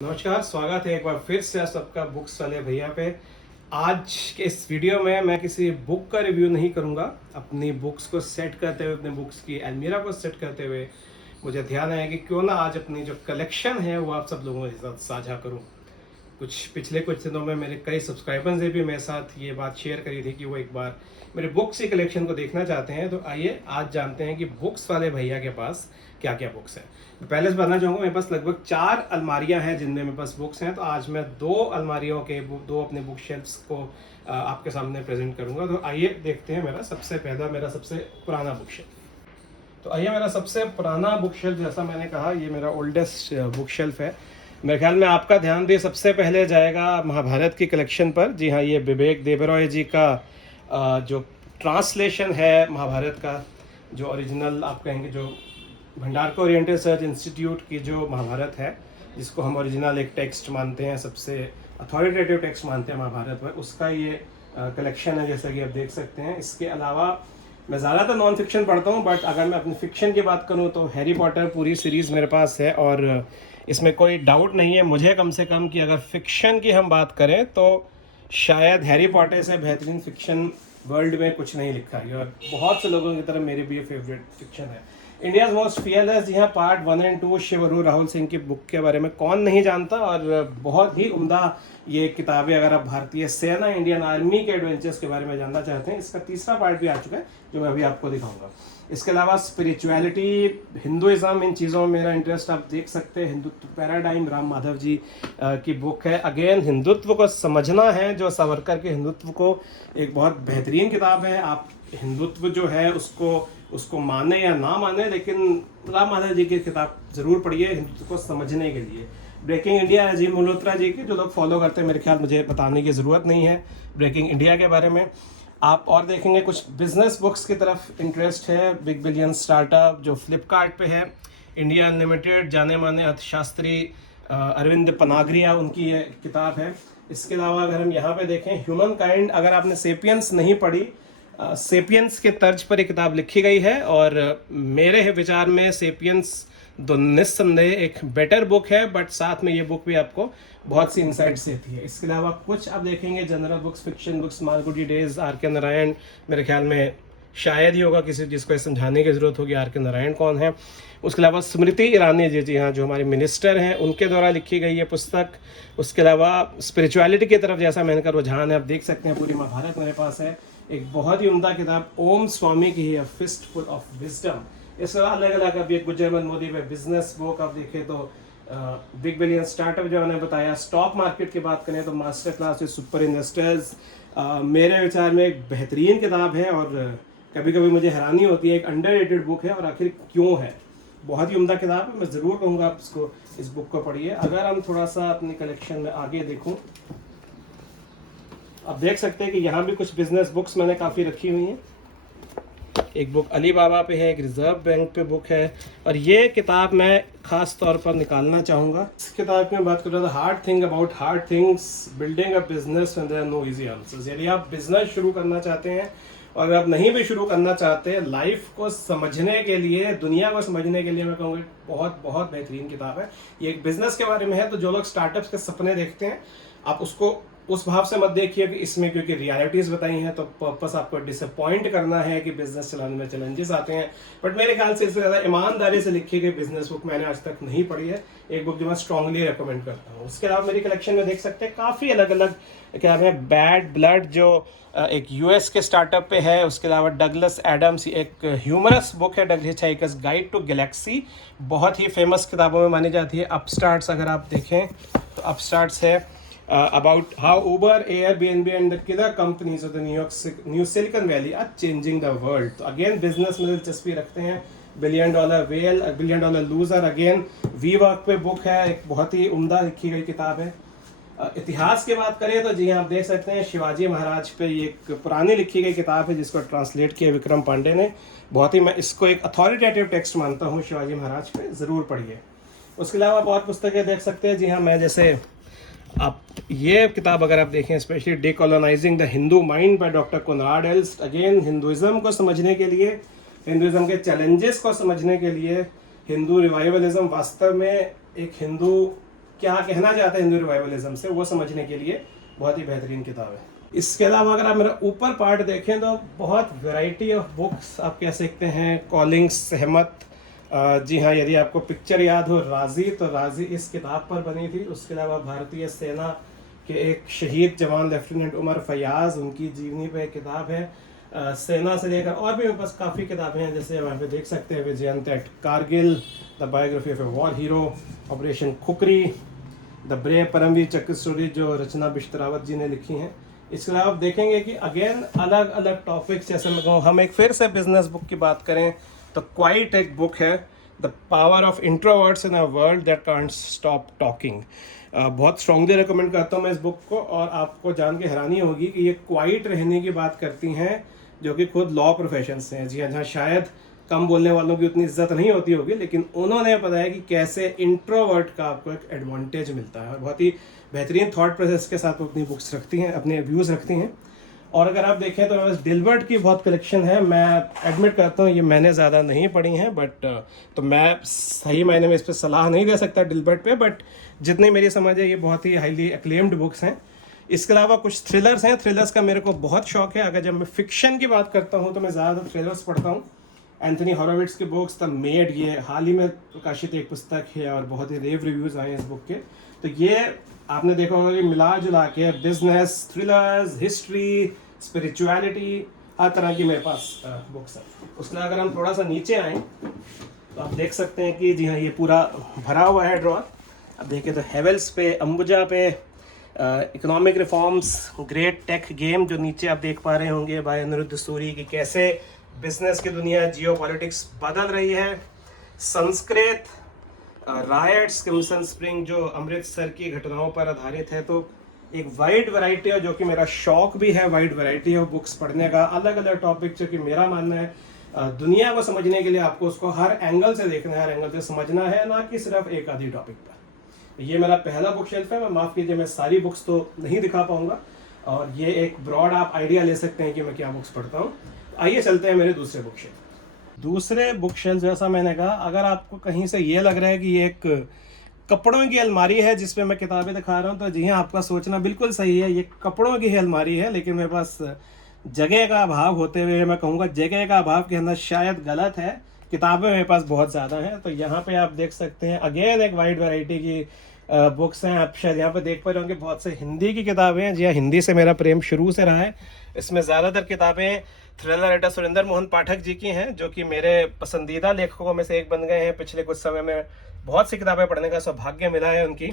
नमस्कार, स्वागत है एक बार फिर से सबका बुक्स वाले भैया पे। आज के इस वीडियो में मैं किसी बुक का रिव्यू नहीं करूंगा। अपनी बुक्स को सेट करते हुए, अपने बुक्स की अलमीरा को सेट करते हुए मुझे ध्यान आया कि क्यों ना आज अपनी जो कलेक्शन है वो आप सब लोगों के साथ साझा करूं। पिछले कुछ दिनों में मेरे कई सब्सक्राइबर्स ने भी मेरे साथ ये बात शेयर करी थी कि वो एक बार मेरे बुक्स की कलेक्शन को देखना चाहते हैं। तो आइए आज जानते हैं कि बुक्स वाले भैया के पास क्या क्या बुक्स हैं। मैं पहले से बताना चाहूँगा, मेरे पास लगभग 4 अलमारियां हैं जिनमें मेरे पास बुक्स हैं। तो आज मैं 2 अलमारियों के दो अपने बुक शेल्फ्स को आपके सामने प्रेजेंट करूँगा। तो आइए देखते हैं मेरा सबसे पुराना बुक शेल्फ। तो आइए, मेरा सबसे पुराना बुक शेल्फ, जैसा मैंने कहा, ये मेरा ओल्डेस्ट बुक शेल्फ है। मेरे ख्याल में आपका ध्यान भी सबसे पहले जाएगा महाभारत की कलेक्शन पर। जी हाँ, ये विवेक देबरॉय जी का जो ट्रांसलेशन है महाभारत का, जो ओरिजिनल आप कहेंगे, जो भंडारकर ओरिएंटेड रिसर्च इंस्टीट्यूट की जो महाभारत है, जिसको हम ओरिजिनल एक टेक्स्ट मानते हैं, सबसे अथॉरिटेटिव टेक्स्ट मानते हैं महाभारत पर, उसका ये कलेक्शन है, जैसा कि आप देख सकते हैं। इसके अलावा मैं ज़्यादातर नॉन फिक्शन पढ़ता हूँ, बट अगर मैं अपनी फिक्शन की बात करूँ तो हैरी पॉटर पूरी सीरीज़ मेरे पास है। और इसमें कोई डाउट नहीं है मुझे, कम से कम, कि अगर फिक्शन की हम बात करें तो शायद हैरी पॉटर से बेहतरीन फिक्शन वर्ल्ड में कुछ नहीं लिखा है। और बहुत से लोगों की तरह मेरे भी ये फेवरेट फिक्शन है। इंडियाज मोस्ट फियरलेस, जी हाँ, पार्ट 1 और 2 शिवरू राहुल सिंह की बुक के बारे में कौन नहीं जानता। और बहुत ही उम्दा ये किताबें, अगर आप भारतीय सेना, इंडियन आर्मी के एडवेंचर्स के बारे में जानना चाहते हैं। इसका तीसरा पार्ट भी आ चुका है जो मैं अभी आपको दिखाऊंगा। इसके अलावा स्पिरिचुअलिटी, हिंदुइज्म, इन चीज़ों में मेरा इंटरेस्ट आप देख सकते हैं। हिंदुत्व पैराडाइम, राम माधव जी की बुक है। अगेन, हिंदुत्व को समझना है, जो सावरकर के हिंदुत्व को, एक बहुत बेहतरीन किताब है। आप हिंदुत्व जो है उसको माने या ना माने, लेकिन राम माधव जी की किताब ज़रूर पढ़िए हिंदुत्व को समझने के लिए। ब्रेकिंग इंडिया, अजीम मल्होत्रा जी की, जो लोग फॉलो करते हैं, मेरे ख्याल मुझे बताने की ज़रूरत नहीं है ब्रेकिंग इंडिया के बारे में। आप और देखेंगे कुछ बिजनेस बुक्स की तरफ इंटरेस्ट है। बिग बिलियन स्टार्टअप, जो फ्लिपकार्ट पे है। इंडिया अनलिमिटेड, जाने माने अर्थशास्त्री अरविंद पनागरिया, उनकी ये किताब है। इसके अलावा अगर हम यहाँ पे देखें, ह्यूमन काइंड, अगर आपने सेपियंस नहीं पढ़ी, सेपियंस के तर्ज पर एक किताब लिखी गई है। और मेरे विचार में सेपियंस तो निस्संदेह एक बेटर बुक है, बट साथ में ये बुक भी आपको बहुत सी इंसाइट्स देती है। इसके अलावा कुछ आप देखेंगे general books, fiction books, Malgudi days, R K Narayan, मेरे ख्याल में शायद ही होगा किसी जिसको समझाने की ज़रूरत होगी आर के नारायण कौन है। उसके अलावा स्मृति ईरानी जी, जी हाँ, जो हमारे मिनिस्टर हैं, उनके द्वारा लिखी गई है पुस्तक। उसके अलावा स्पिरिचुअलिटी की तरफ जैसा मैंने कहा रुझान है, आप देख सकते हैं पूरी महाभारत मेरे पास है। एक बहुत ही उम्दा किताब ओम स्वामी की है, फिस्ट फुल ऑफ विजडम। इसके अलावा अलग अलग, अभी एक गुजरमन मोदी पे बिजनेस बुक आप देखें तो बिग बिलियन स्टार्टअप जो मैंने बताया। स्टॉक मार्केट की बात करें तो master class with super investors मेरे विचार में एक बेहतरीन किताब है। और कभी कभी मुझे हैरानी होती है, एक अंडररेटेड बुक है और आखिर क्यों है। बहुत ही उम्दा किताब है, मैं ज़रूर कहूँगा आप इस बुक को पढ़िए। अगर हम थोड़ा सा अपनी कलेक्शन में आगे देखूँ, आप देख सकते हैं कि यहाँ भी कुछ बिजनेस बुक्स मैंने काफ़ी रखी हुई हैं। एक बुक अली बाबा पे है, एक रिजर्व बैंक पे बुक है। और ये किताब मैं खास तौर पर निकालना चाहूँगा। इस किताब में बात कर रहा था, hard thing about hard things, building a business when there are no easy answers. यदि आप बिजनेस शुरू करना चाहते हैं, और अगर आप नहीं भी शुरू करना चाहते, लाइफ को समझने के लिए, दुनिया को समझने के लिए, मैं कहूँगा बहुत बहुत बेहतरीन किताब है। ये एक बिजनेस के बारे में है। तो जो लोग स्टार्टअप्स के सपने देखते हैं, आप उसको उस भाव से मत देखिए कि इसमें क्योंकि रियलिटीज़ बताई हैं तो पर्पस आपको डिसअपॉइंट करना है कि बिजनेस चलाने में चैलेंजेस आते हैं। बट मेरे ख्याल से इससे ज़्यादा ईमानदारी से लिखी गई बिजनेस बुक मैंने आज तक नहीं पढ़ी है। एक बुक जो मैं स्ट्रांगली रिकमेंड करता हूँ। उसके अलावा मेरी कलेक्शन में देख सकते हैं काफ़ी अलग अलग, क्या है, बैड ब्लड, जो एक यूएस के स्टार्टअप पे है। उसके अलावा डगलस एडम्स, एक ह्यूमरस बुक है, डग हिचहाइकर्स गाइड टू गैलेक्सी, बहुत ही फेमस किताबों में मानी जाती है। अपस्टार्ट्स, अगर आप देखें तो अपस्टार्ट्स है about how Uber, Airbnb and the killer companies of the New Silicon Valley are changing the world। तो अगेन बिजनेस में दिलचस्पी रखते हैं। Billion dollar whale, billion dollar loser, again we work पे बुक है, एक बहुत ही उम्दा लिखी गई किताब है। इतिहास की बात करें तो जी हाँ, आप देख सकते हैं शिवाजी महाराज पे ये एक पुरानी लिखी गई किताब है, जिसको ट्रांसलेट किया विक्रम पांडे ने। बहुत ही, मैं इसको एक अथॉरिटेटिव टेक्स्ट मानता हूँ शिवाजी महाराज पे, ज़रूर पढ़िए। उसके अलावा आप और पुस्तकें देख सकते हैं। जी हाँ, मैं जैसे आप ये किताब अगर आप देखें, specially decolonizing the Hindu mind by doctor Koenraad Elst, again Hinduism को समझने के लिए, हिंदुइज्म के चैलेंजेस को समझने के लिए, हिंदू रिवाइवलिज्म वास्तव में एक हिंदू क्या कहना चाहता है हिंदू रिवाइवलिज्म से, वो समझने के लिए बहुत ही बेहतरीन किताब है। इसके अलावा अगर आप मेरा ऊपर पार्ट देखें तो बहुत वैरायटी ऑफ बुक्स आप कह सकते हैं। कॉलिंग्स अहमद, जी हाँ, यदि आपको पिक्चर याद हो राजी, तो राजी इस किताब पर बनी थी। उसके अलावा भारतीय सेना के एक शहीद जवान लेफ्टिनेंट उमर फयाज, उनकी जीवनी पे एक किताब है। सेना से लेकर और भी मेरे पास काफ़ी किताबें हैं, जैसे वहाँ पे देख सकते हैं Vijayant at Kargil, the biography of a war hero, operation Khukri, the brave Param Vir Chakra story जो रचना बिश्तरावत जी ने लिखी हैं। इसके अलावा आप देखेंगे कि अगेन अलग अलग टॉपिक्स, जैसे मैं कहूँ हम एक फिर से बिजनेस बुक की बात करें तो क्वाइट एक बुक है, the power of introverts in a world that can't stop talking. बहुत स्ट्रांगली रिकमेंड करता हूँ मैं इस बुक को, और आपको जान के हैरानी होगी कि ये क्वाइट रहने की बात करती हैं जो कि खुद लॉ प्रोफेशन से हैं। जी हाँ, जहाँ शायद कम बोलने वालों की उतनी इज्जत नहीं होती होगी, लेकिन उन्होंने बताया कि कैसे इंट्रोवर्ट का आपको एक एडवांटेज मिलता है, और बहुत ही बेहतरीन थॉट प्रोसेस के साथ वो अपनी बुक्स रखती हैं, अपने व्यूज़ रखती हैं। और अगर आप देखें तो मेरे पास डिलबर्ट की बहुत कलेक्शन है। मैं एडमिट करता हूँ ये मैंने ज़्यादा नहीं पढ़ी हैं, बट तो मैं सही मायने में इस पर सलाह नहीं दे सकता डिलबर्ट पे, बट जितनी मेरी समझ है ये बहुत ही हाईली एक्लेम्ड बुक्स हैं। इसके अलावा कुछ थ्रिलर्स हैं। थ्रिलर्स का मेरे को बहुत शौक है। अगर जब मैं फ़िक्शन की बात करता हूँ तो मैं ज़्यादातर थ्रिलर्स पढ़ता हूँ। एंथनी हॉरोविट्ज़ की बुक्स, द मेड, ये हाल ही में प्रकाशित एक पुस्तक है और बहुत ही रेव रिव्यूज़ आए हैं इस बुक के। तो ये आपने देखा होगा कि मिला जुला के बिजनेस, थ्रिलर्स, हिस्ट्री, स्पिरिचुअलिटी, हर तरह की मेरे पास बुक्स हैं। उसके अगर हम थोड़ा सा नीचे आएँ तो आप देख सकते हैं कि जी हाँ, ये पूरा भरा हुआ है ड्रॉर। अब देखें तो हेवेल्स पे, अंबुजा पे, economic reforms, great tech game जो नीचे आप देख पा रहे होंगे बाय अनिरुद्ध सूरी, कि कैसे बिजनेस की दुनिया, जियो पॉलिटिक्स बदल रही है। संस्कृत, रायट्स, क्रिम्सन स्प्रिंग जो अमृतसर की घटनाओं पर आधारित है। तो एक वाइड वैरायटी है, जो कि मेरा शौक भी है, वाइड वैरायटी है बुक्स पढ़ने का, अलग अलग टॉपिक, जो कि मेरा मानना है दुनिया को समझने के लिए आपको उसको हर एंगल से देखना है, हर एंगल से समझना है, ना कि सिर्फ एक आधी टॉपिक पर। ये मेरा पहला बुक शेल्फ है। मैं माफ़ कीजिए, मैं सारी बुक्स तो नहीं दिखा पाऊंगा, और ये एक ब्रॉड आप आइडिया ले सकते हैं कि मैं क्या बुक्स पढ़ता हूँ। आइए चलते हैं मेरे दूसरे बुक शेल्फ। दूसरे बुक शेल्फ, जैसा मैंने कहा, अगर आपको कहीं से ये लग रहा है कि ये एक कपड़ों की अलमारी है जिसमें मैं किताबें दिखा रहा हूँ, तो जी हाँ, आपका सोचना बिल्कुल सही है। ये कपड़ों की अलमारी है, लेकिन मेरे पास जगह का अभाव होते हुए मैं कहूँगा जगह का अभाव के अंदर शायद गलत है। किताबें मेरे पास बहुत ज़्यादा हैं। तो यहाँ पे आप देख सकते हैं अगेन एक वाइड वैरायटी की बुक्स हैं। आप शायद यहाँ पे देख पा रहे होंगे बहुत से हिंदी की किताबें हैं। जी हाँ, हिंदी से मेरा प्रेम शुरू से रहा है। इसमें ज़्यादातर किताबें थ्रिलर राइटर सुरेंद्र मोहन पाठक जी की हैं, जो कि मेरे पसंदीदा लेखकों में से एक बन गए हैं। पिछले कुछ समय में बहुत सी किताबें पढ़ने का सौभाग्य मिला है उनकी।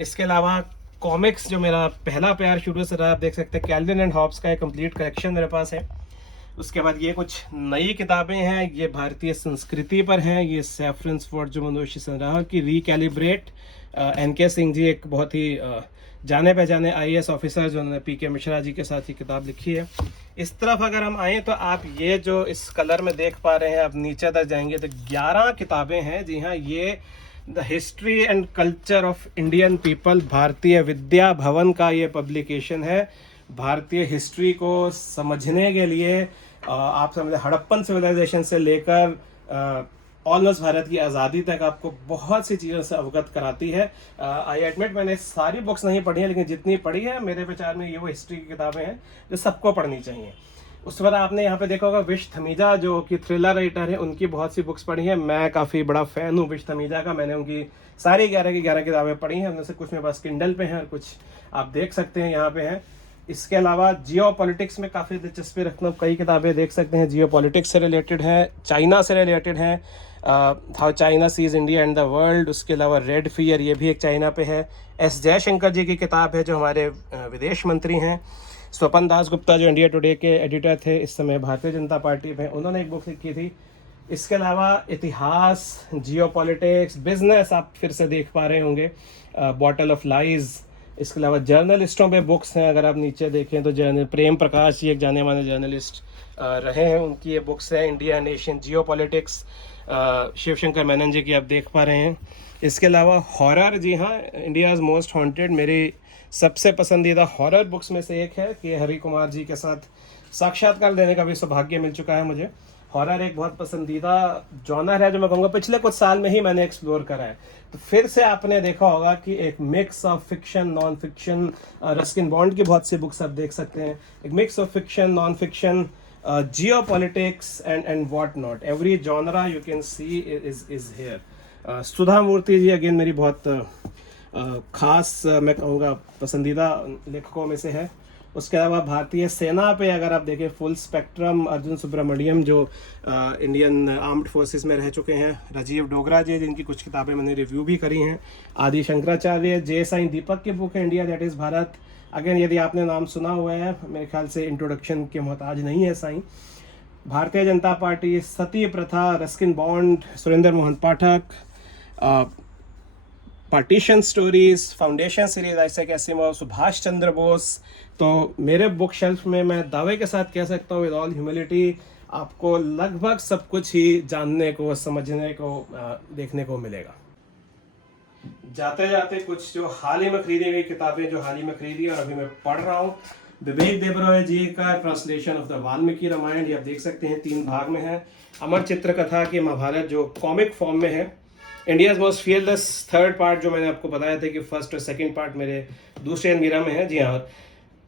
इसके अलावा कॉमिक्स जो मेरा पहला प्यार शुरू से रहा, आप देख सकते हैं कैल्विन एंड हॉब्स का एक कंप्लीट कलेक्शन मेरे पास है। उसके बाद ये कुछ नई किताबें हैं, ये भारतीय संस्कृति पर हैं। ये सैफरन्स फोर्ड जो मनोज संग्रह की रीकैलिब्रेट, एन.के. सिंह जी एक बहुत ही जाने पहचाने IAS ऑफिसर जो उन्होंने P.K. मिश्रा जी के साथ ये किताब लिखी है। इस तरफ अगर हम आएँ तो आप ये जो इस कलर में देख पा रहे हैं, आप नीचे तक जाएंगे तो 11 किताबें हैं। जी हाँ, ये the history and culture of Indian people, Bharatiya Vidya Bhavan का ये पब्लिकेशन है। भारतीय हिस्ट्री को समझने के लिए आप समझे हड़प्पन सिविलाइजेशन से लेकर ऑलमोस्ट भारत की आज़ादी तक आपको बहुत सी चीज़ों से अवगत कराती है। आई एडमिट मैंने सारी बुक्स नहीं पढ़ी हैं, लेकिन जितनी पढ़ी है मेरे विचार में ये वो हिस्ट्री की किताबें हैं जो सबको पढ़नी चाहिए। उसके बाद आपने यहाँ पे देखा होगा विश थमीजा जो कि थ्रिलर राइटर है, उनकी बहुत सी बुक्स पढ़ी हैं। मैं काफ़ी बड़ा फ़ैन हूँ विश थमीजा का। मैंने उनकी सारी 11 की 11 किताबें पढ़ी हैं। उनमें से कुछ मेरे पास किंडल पे हैं और कुछ आप देख सकते हैं यहाँ पे हैं। इसके अलावा जियो पॉलिटिक्स में काफ़ी दिलचस्पी रखना, कई किताबें देख सकते हैं जियो पॉलिटिक्स से रिलेटेड हैं, चाइना से रिलेटेड हैं, how China seize India and the world. उसके अलावा रेड फियर, ये भी एक चाइना पे है। S जयशंकर जी की किताब है जो हमारे विदेश मंत्री हैं। स्वपन दास गुप्ता जो इंडिया टुडे के एडिटर थे, इस समय भारतीय जनता पार्टी में, उन्होंने एक बुक लिखी थी। इसके अलावा इतिहास, जियो पॉलिटिक्स, बिजनेस आप फिर से देख पा रहे होंगे, बॉटल ऑफ लाइज। इसके अलावा जर्नलिस्टों पे बुक्स हैं। अगर आप नीचे देखें तो प्रेम प्रकाश जी एक जाने माने जर्नलिस्ट रहे हैं, उनकी ये बुक्स हैं, India nation, geo politics. Shivshankar Menon ji की आप देख पा रहे हैं। इसके अलावा हॉरर, जी हाँ, इंडियाज़ मोस्ट हॉन्टेड मेरी सबसे पसंदीदा हॉरर बुक्स में से एक है कि हरि कुमार जी के साथ साक्षात्कार देने का भी सौभाग्य मिल चुका है मुझे। हॉरर एक बहुत पसंदीदा जॉनर है जो मैं कहूँगा पिछले कुछ साल में ही मैंने एक्सप्लोर करा है। तो फिर से आपने देखा होगा कि एक mix of fiction non fiction, Ruskin bond की बहुत सी बुक्स आप देख सकते हैं, एक mix of fiction non fiction, geopolitics and what not, every genre you can see is here. Sudha Murty ji again मेरी बहुत खास मैं कहूँगा पसंदीदा लेखकों में से है। उसके अलावा भारतीय सेना पे अगर आप देखें फुल स्पेक्ट्रम, अर्जुन सुब्रमण्यम जो इंडियन आर्म्ड फोर्सेस में रह चुके हैं, राजीव डोगरा जी जिनकी कुछ किताबें मैंने रिव्यू भी करी हैं, आदि शंकराचार्य, जे साईं दीपक की बुक है India that is Bharat. Again यदि आपने नाम सुना हुआ है, मेरे ख्याल से इंट्रोडक्शन के मोहताज नहीं है साईं। भारतीय जनता पार्टी, सती प्रथा, Ruskin Bond, Surendra Mohan Pathak, partition stories, foundation series, Isaac Asimov, Subhash Chandra Bose. तो मेरे बुक शेल्फ में मैं दावे के साथ कह सकता हूँ विद ऑल ह्यूमिलिटी आपको लगभग सब कुछ ही जानने को, समझने को, देखने को मिलेगा। जाते जाते कुछ जो हाल ही में खरीदी गई किताबें जो हाल ही में खरीदी और अभी मैं पढ़ रहा हूँ, विवेक देबरॉय जी का translation of the Valmiki Ramayana, ये आप देख सकते हैं 3 भाग में है। अमर चित्र कथा की महाभारत जो कॉमिक फॉर्म में है। India's most fearless third part जो मैंने आपको बताया था कि फर्स्ट और सेकंड पार्ट मेरे दूसरे अलमीरा में है। जी हाँ,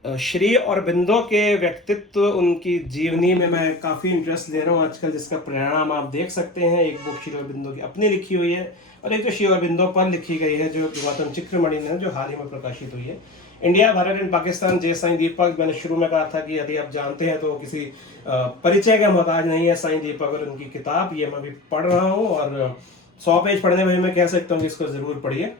श्री अरबिंदो के व्यक्तित्व, उनकी जीवनी में मैं काफ़ी इंटरेस्ट ले रहा हूँ आजकल, जिसका परिणाम आप देख सकते हैं। एक बुक श्री अरबिंदो की अपनी लिखी हुई है और एक जो श्री अरबिंदो पर लिखी गई है जो गौतम चिक्रमणि ने, जो हाल ही में प्रकाशित हुई है। इंडिया, भारत एंड पाकिस्तान, जे साईं दीपक। मैंने शुरू में कहा था कि यदि आप जानते हैं तो किसी परिचय का मोहताज नहीं है साईं दीपक और उनकी किताब, ये मैं भी पढ़ रहा हूँ और 100 पेज पढ़ने में मैं कह सकता हूँ कि इसको ज़रूर पढ़िए।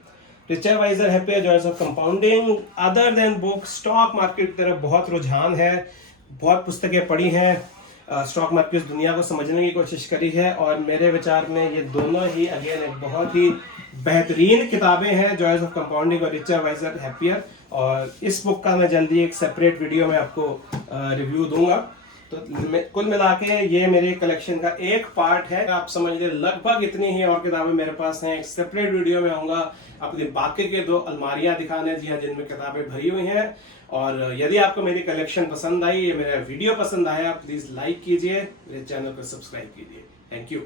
Richer wiser, happier joys of compounding. Other than book, stock market की तरफ बहुत रुझान है, बहुत पुस्तकें पढ़ी हैं, स्टॉक मार्केट दुनिया को समझने की कोशिश करी है और मेरे विचार में ये दोनों ही अगेन एक बहुत ही बेहतरीन किताबें हैं, जॉयस ऑफ कंपाउंडिंग और रिचर वाइजर, हैप्पियर। और इस बुक का मैं जल्दी एक सेपरेट वीडियो में आपको रिव्यू दूंगा। तो कुल मिला के ये मेरे कलेक्शन का एक पार्ट है। आप समझ लीजिए लगभग इतनी ही और किताबें मेरे पास हैं। एक सेपरेट वीडियो में आऊँगा अपने बाकी के 2 अलमारियां दिखाने, जी हाँ, जिनमें किताबें भरी हुई हैं। और यदि आपको मेरी कलेक्शन पसंद आई, ये मेरा वीडियो पसंद आया, प्लीज़ लाइक कीजिए, मेरे चैनल को सब्सक्राइब कीजिए। Thank you.